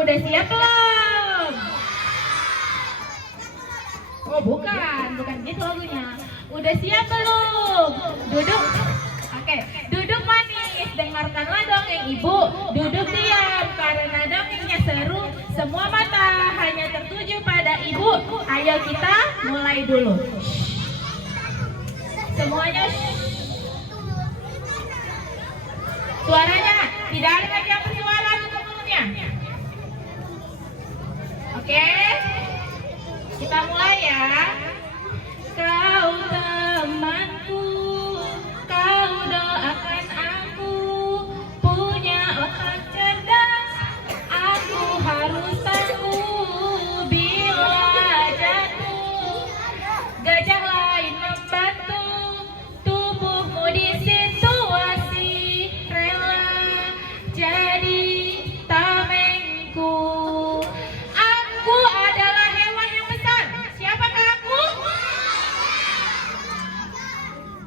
Udah siap belum? Oh bukan gitu lagunya. Udah siap belum? Duduk. Oke, duduk manis. Dengarkanlah dongeng ibu. Duduk diam karena dongengnya seru. Semua mata hanya tertuju pada ibu. Ayo kita mulai dulu. Semuanya suaranya tidak ada lagi yang bersuara untuk mulutnya. Oke, kita mulai ya. Kau temanku, kau doakan aku, punya otak cerdas, aku harus tahu bila jatuh, gajah lain membantu, tubuhmu di situasi rela jadi tamengku. Aku adalah hewan yang besar. Siapakah aku?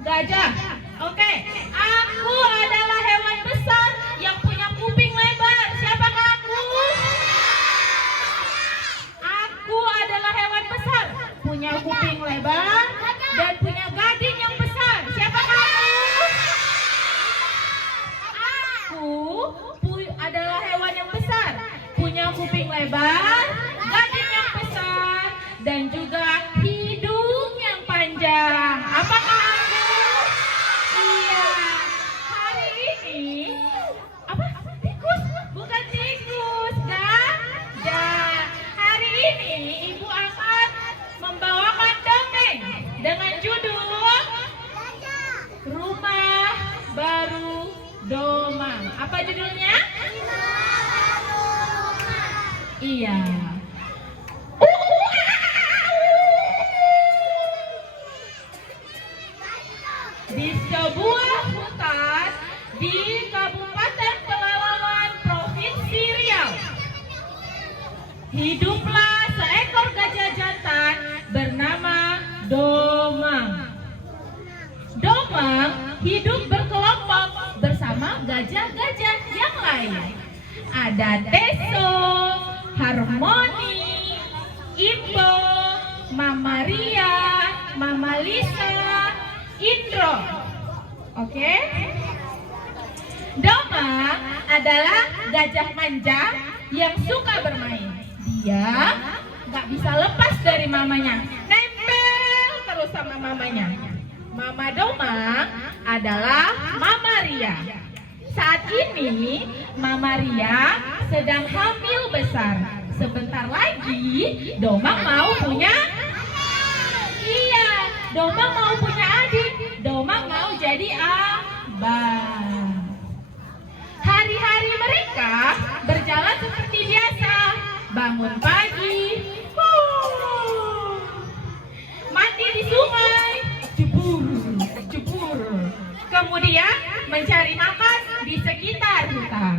Gajah. Oke. Aku adalah hewan besar yang punya kuping lebar. Siapakah aku? Aku adalah hewan besar, punya kuping lebar dan punya gading yang besar. Siapakah aku? Aku adalah hewan yang besar, punya kuping lebar, gading yang besar, dan juga hidung yang panjang. Apakah aku? Iya. Hari ini apa? Tikus? Bukan tikus, gajah. Hari ini ibu akan membawakan dongeng dengan judul Rumah Baru Domang. Apa judulnya? Iya. Di sebuah hutan di Kabupaten Pekalongan, Provinsi Riau, hiduplah seekor gajah jantan bernama Domang. Domang hidup berkelompok bersama gajah-gajah yang lain. Ada Teso, Harmoni, Imbo, Mama Ria, Mama Lisa, Indro. Oke? Domang adalah gajah manja yang suka bermain. Dia nggak bisa lepas dari mamanya, nempel terus sama mamanya. Mama Domang adalah Mama Ria. Saat ini Mama Ria sedang hamil besar. Sebentar lagi Domang mau punya. Iya, Domang mau punya adik. Domang mau jadi abang. Hari-hari mereka berjalan seperti biasa. Bangun pagi, mandi di sungai, jebur. Kemudian mencari makan di sekitar hutan.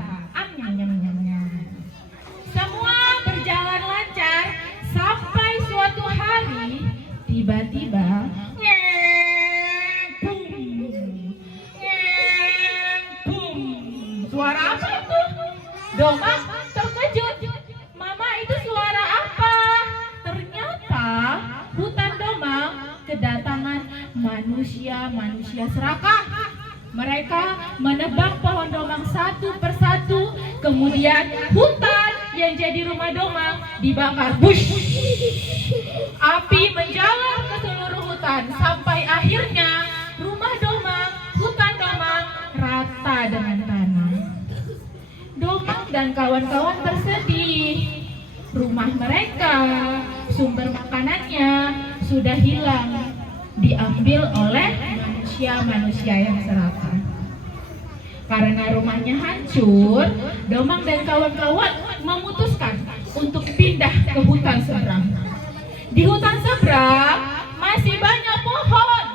Semua berjalan lancar sampai suatu hari tiba-tiba suara apa itu? Domang terkejut. Mama, itu suara apa? Ternyata hutan Domang kedatangan manusia serakah. Mereka menebang pohon Domang satu persatu. Kemudian hutan yang jadi rumah Domang dibakar. Bush! Api menjalar ke seluruh hutan sampai akhirnya rumah Domang, hutan Domang rata dengan tanah. Domang dan kawan-kawan bersedih. Rumah mereka, sumber makanannya sudah hilang, diambil oleh manusia yang serakah. Karena rumahnya hancur, Domang dan kawan-kawan memutuskan untuk pindah ke hutan seberang. Di hutan seberang masih banyak pohon,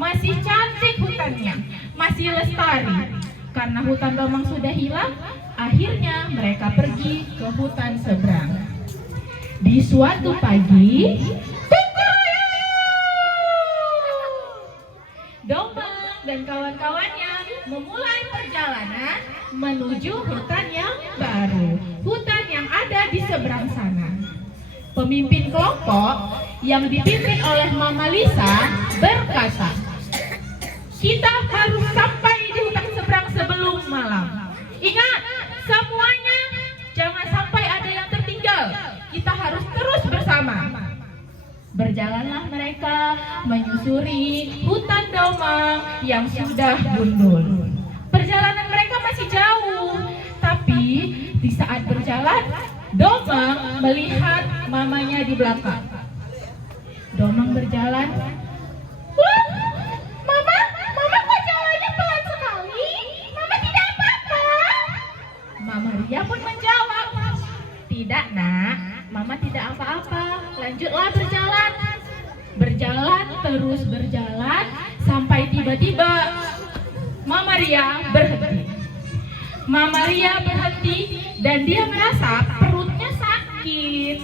masih cantik hutannya, masih lestari. Karena hutan Domang sudah hilang, akhirnya mereka pergi ke hutan seberang. Di suatu pagi, Domang dan kawan-kawannya memulai perjalanan menuju hutan yang baru, hutan yang berada di seberang sana. Pemimpin kelompok yang dipimpin oleh Mama Lisa berkata, kita harus sampai di hutan seberang sebelum malam. Ingat, semuanya jangan sampai ada yang tertinggal. Kita harus terus bersama. Berjalanlah mereka menyusuri hutan domang yang sudah gundul. Perjalanan mereka masih jauh, tapi di saat berjalan, domang melihat mamanya di belakang. Domang berjalan. Wah, mama kok jalannya pelan sekali? Mama tidak apa-apa? Mama Ria pun menjawab, tidak nak, mama tidak apa-apa. Lanjutlah berjalan. Berjalan terus berjalan sampai tiba-tiba Mama Ria berhenti. Mama Ria berhenti dan dia merasa perutnya sakit.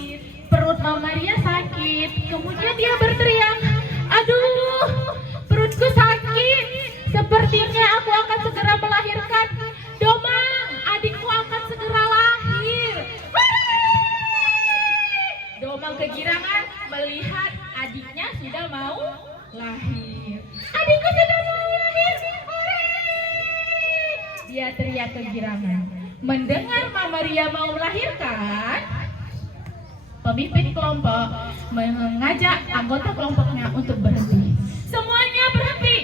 Perut Mama Ria sakit. Kemudian dia berteriak, aduh, perutku sakit. Sepertinya aku akan segera melahirkan. Domang, adikku akan segera lahir. Domang kegirangan melihat adiknya sudah mau lahir. Adikku sudah mau lahir. Dia teriak kegirangan. Mendengar Mama Ria mau melahirkan, pemimpin kelompok mengajak anggota kelompoknya untuk berhenti. Semuanya berhenti.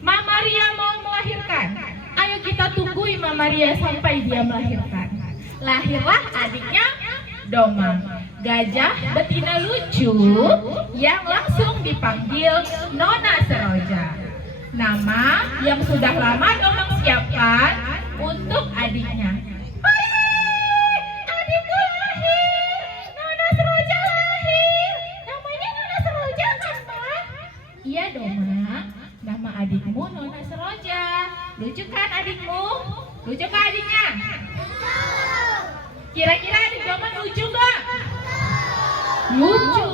Mama Ria mau melahirkan. Ayo kita tungguin Mama Ria sampai dia melahirkan. Lahirlah adiknya Domang, gajah betina lucu yang langsung dipanggil Nona Seroja. Nama yang sudah lama Domang siapkan untuk adiknya. Adikku lahir, Nona Seroja lahir. Namanya Nona Seroja kan, Pak? Iya, Domang. Nama adikmu Nona Seroja. Lucu kan adikmu? Lucu kan adiknya? Kira-kira adik Domang lucu gak? Lucu.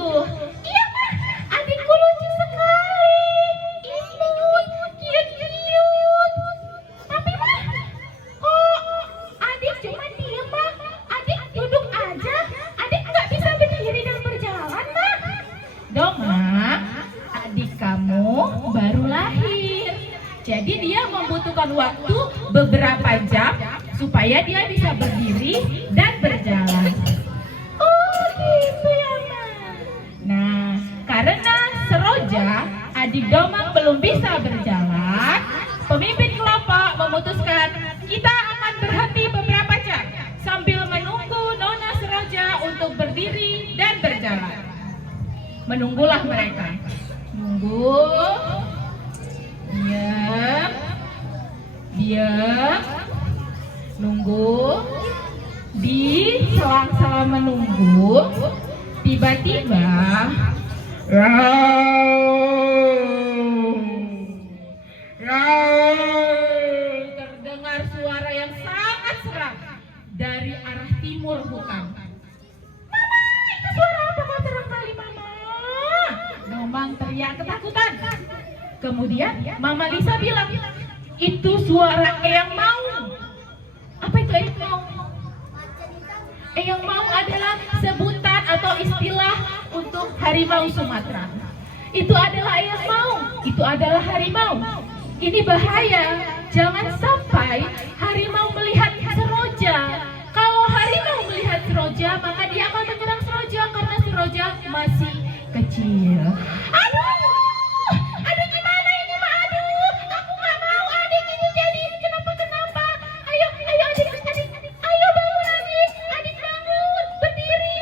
Iya, Pak. Adikku lucu sekali. Cute. Tapi Mah, kok adik cuma diam, Mah? Adik duduk aja. Adik nggak bisa berdiri dan berjalan, Mah. Domang, adik kamu baru lahir. Jadi dia membutuhkan waktu beberapa jam supaya dia bisa berdiri dan berjalan. Oh gitu ya, Mah. Nah, karena Seroja, adik Domang belum bisa berjalan, pemimpin kelompok memutuskan kita akan berhenti beberapa jam sambil menunggu Nona Seroja untuk berdiri dan berjalan. Menunggulah mereka. Nunggu. Diam. Nunggu. Di selang-selang menunggu, tiba-tiba terdengar suara yang sangat serak dari arah timur hutan. Mama, itu suara apa kok serem kali, Mama? Domang teriak ketakutan. Kemudian Mama Lisa bilang, itu suara Eyang Maung. Apa itu Eyang Maung? Eyang Maung adalah sebutan atau istilah untuk harimau Sumatera. Itu adalah Eyang Maung, itu adalah harimau. Ini bahaya, jangan sampai harimau melihat Seroja. Kalau harimau melihat Seroja, maka dia akan menyerang Seroja karena Seroja masih kecil. Aduh gimana ini, Mak? Aduh, aku nggak mau adik ini jadi kenapa? Ayo adik, ayo bangun adik bangun, berdiri.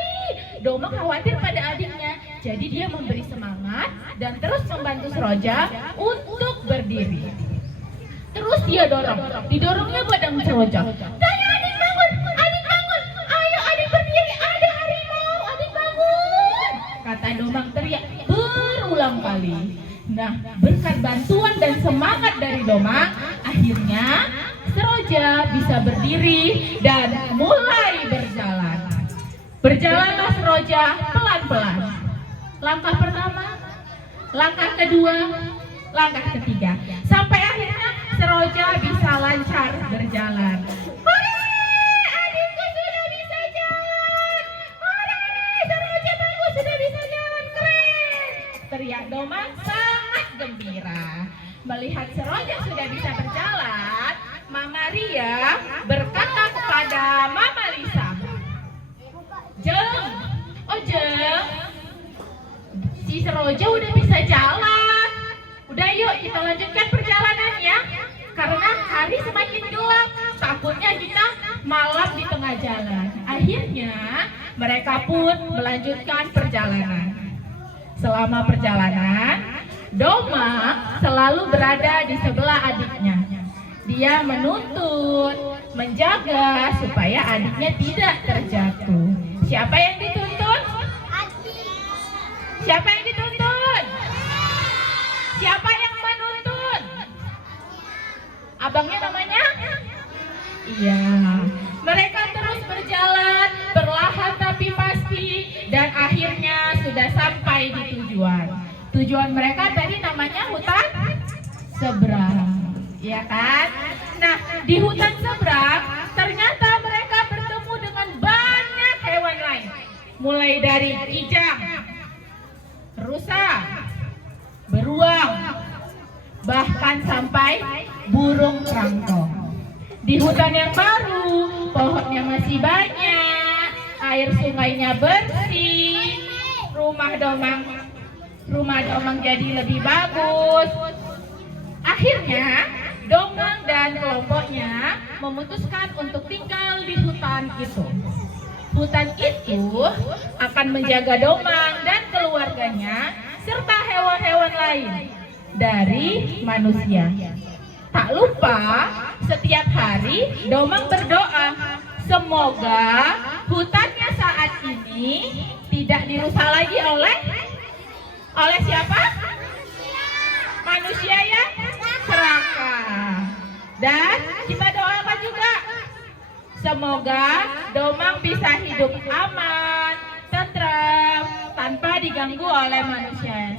Domang khawatir pada adiknya, jadi dia memberi semangat dan terus membantu Seroja untuk berdiri. Terus dia didorongnya badan Seroja. Ayo adik bangun, ayo adik berdiri, ada harimau, adik bangun. Kata Domang teriak berulang kali. Nah, berkat bantuan dan semangat dari Domang, akhirnya Seroja bisa berdiri dan mulai berjalan. Berjalanlah Seroja pelan-pelan. Langkah pertama, langkah kedua, langkah ketiga. Sampai akhirnya Seroja bisa lancar berjalan. Adikku sudah bisa jalan. Domang sangat gembira. Melihat seronjang sudah bisa berjalan, Mama Ria berkata kepada Mama Lisa, "Jeng, oh Jeng, si Seroja udah bisa jalan. Udah yuk kita lanjutkan perjalanan ya. Karena hari semakin gelap, takutnya kita malam di tengah jalan." Akhirnya mereka pun melanjutkan perjalanan. Selama perjalanan, Domang selalu berada di sebelah adiknya. Dia menuntun, menjaga supaya adiknya tidak terjatuh. Siapa yang dituntun? Siapa yang dituntun? Siapa yang menuntun? Abangnya namanya? Iya. Mereka terus berjalan, perlahan tapi pasti, dan akhirnya sudah sampai di tujuan. Tujuan mereka tadi namanya hutan seberang, ya kan? Nah, di hutan seberang ternyata mereka bertemu dengan banyak hewan lain. Mulai dari kijang, rusa, beruang, bahkan sampai burung kerangkong. Di hutan yang baru, pohonnya masih banyak, air sungainya bersih, rumah Domang jadi lebih bagus. Akhirnya Domang dan kelompoknya memutuskan untuk tinggal di hutan itu. Hutan itu akan menjaga Domang dan keluarganya serta hewan-hewan lain dari manusia. Tak lupa setiap hari Domang berdoa, semoga hutannya saat ini tidak dirusak lagi oleh siapa? Manusia yang serakah. Dan kita doakan juga, semoga Domang bisa hidup aman, tentram, tanpa diganggu oleh manusia yang